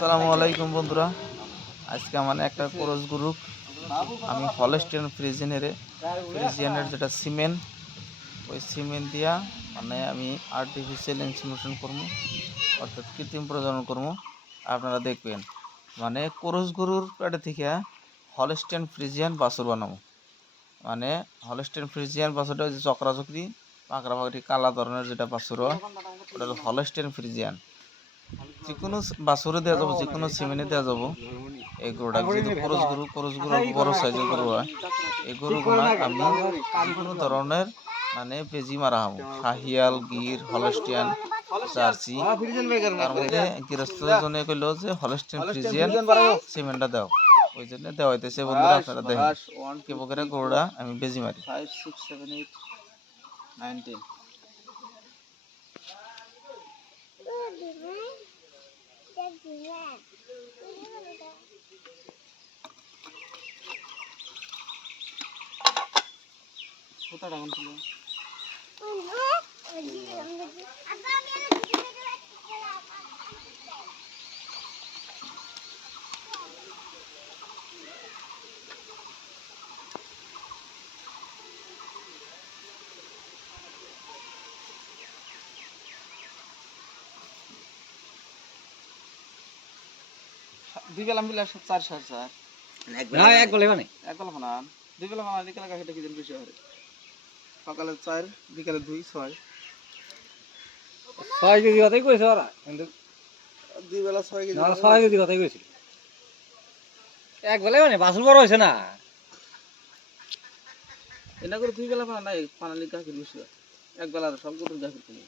আসসালামু আলাইকুম বন্ধুরা, আজকে আমার একটা কোরস গ্রুপ আমি হলস্টিয়ান ফ্রিজিয়ানের যেটা সিমেন্ট, ওই সিমেন্ট দিয়া মানে আমি আর্টিফিশিয়াল ইনসিমিনেশন করবো, অর্থাৎ কৃত্রিম প্রজনন করবো। আপনারা দেখবেন মানে কোরস গরুর পেটে থেকে হলস্টিয়ান ফ্রিজিয়ান বাছুর বানাবো। মানে হলস্টিয়ান ফ্রিজিয়ান বাছুরটা যে চক্রাচক্রি পাকড়া পাকড়ি কালা ধরনের যেটা বাছুর হয়, ওটা হলো হলস্টিয়ান ফ্রিজিয়ান। যে কোনো বাছুরে দেওয়া যাবো, যে কোনো সিমেন্টে দেওয়া যাবো। এই গরুটা যেহেতু করস গরু অল্প বড় সাইজের গরু হয়, এই গরুগুলা আমি যে কোনো ধরনের মানে পেজি মারা হবো, শাহিয়াল, গির, হলস্টিয়ান, জার্সি। তার মধ্যে গৃহস্থদের জন্য কইলো যে হলস্টিয়ান ফ্রিজিয়ান সিমেন্টটা দাও, ওই জন্য দেওয়া হইতেছে। বন্ধুরা আপনারা দেখেন কে বকেরা গরুটা আমি বেজি মারি। 5 6 7 8 9 10 কোথাটা কোন ছিল দুই বেলা মিলে 4 4 না এক বেলা মানে এক বেলা বানান দুই বেলা বানান দিকে লাগা সেটা কি দিন বেশি হয় সকালে 4 বিকালে 2 6 6 কেজি কথাই কইছে ওরা, কিন্তু দুই বেলা 6 কেজি না 6 কেজি কথাই কইছিল। এক বেলায় মানে বাছুর বড় হইছে না, এটা করে দুই বেলা বানান নাই পানালি গাছের বেশি হয় এক বেলা সব গরুর গাছের কিনে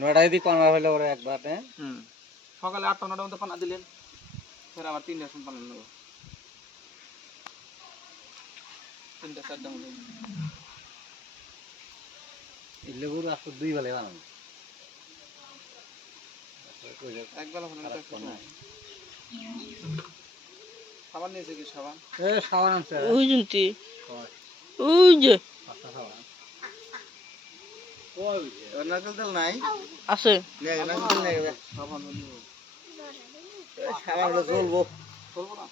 9টা যদি পানা হইলে ওরে একবার সকালে 8টা 9টার মধ্যে পানা দিলেন, ফের আবার 3টার সময় পানা নেব 3টা 4টার মধ্যে এলে গরু আসলে 2 বেলায় বানানো। এক বেলা বানান সাবান নিয়েছে কি সাবান সাবান আনছে ওই জন্তি ওই যে নারকেল তেল নাই আছে নারকেল তেল নাই সাবান সাবানটা চলবো চলবো না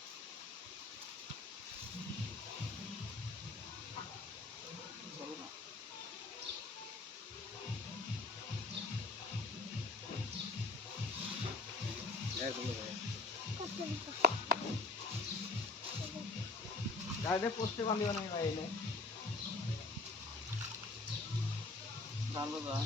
গাড়িতে পোস্টে বান্ধিও না ভাই এনে ধান বাজা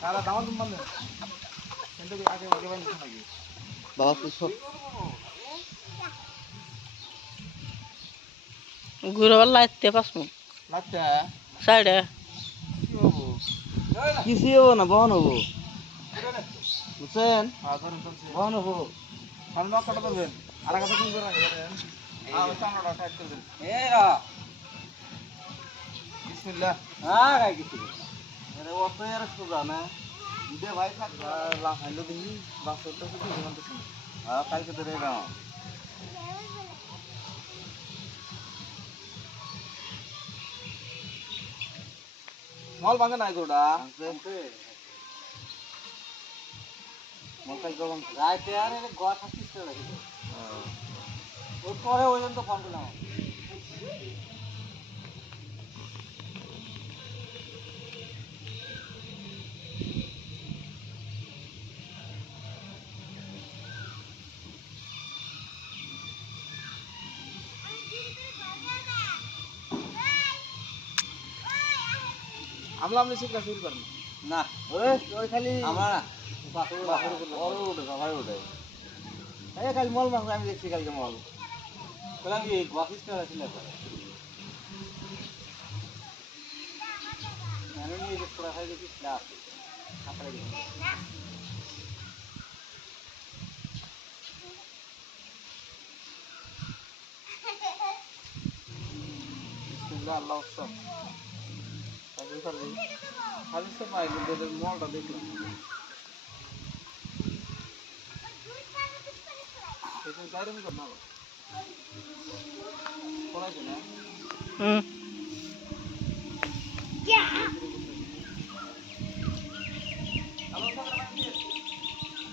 সারা দাম তুমি বান্ধে কিন্তু আগে আগে বান্ধে নাকি বাবা পুষো ঘুরবার লাইতে পাসমু লাগতে সাইডে কিছু হবো না বহন হবো বুঝছেন বহন হবো সামনে কাটা ধরবেন আর একটা ফোন করে রাখবেন সামনেটা টাইট করবেন বিসমিল্লাহ হ্যাঁ গাই কিছু আরে অত এর সোজা না দে ভাই থাক লাগাইলো দেখি বাসটা শুধু জানতেছি হ্যাঁ কালকে ধরে নাও মল ভাঙে নাই গোড়া মল কাজ করলাম রাইতে আর এর গা থাকতিস করে রাখিস ওর পরে ওই জন্য তো ফোন করলাম। আমলা আমলি শিখলা শুরু করেন না ওই খালি আমরা না বড় উঠে সবাই উঠে এই খালি মল মাংস আমি দেখছি কালকে মল বললাম কি গফিস করে রাখিস আমি নিয়ে যে পুরা খাই দেখিস না আপনারা দেখুন বিসমিল্লাহ আল্লাহু আকবার তাহলে খালি সব নাই কিন্তু মলটা দেখলাম এটা বাইরে আমি করব না আছে না হুম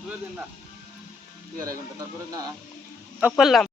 দুই দিন না 2 আড়াই ঘন্টা তারপরে না অফ করলাম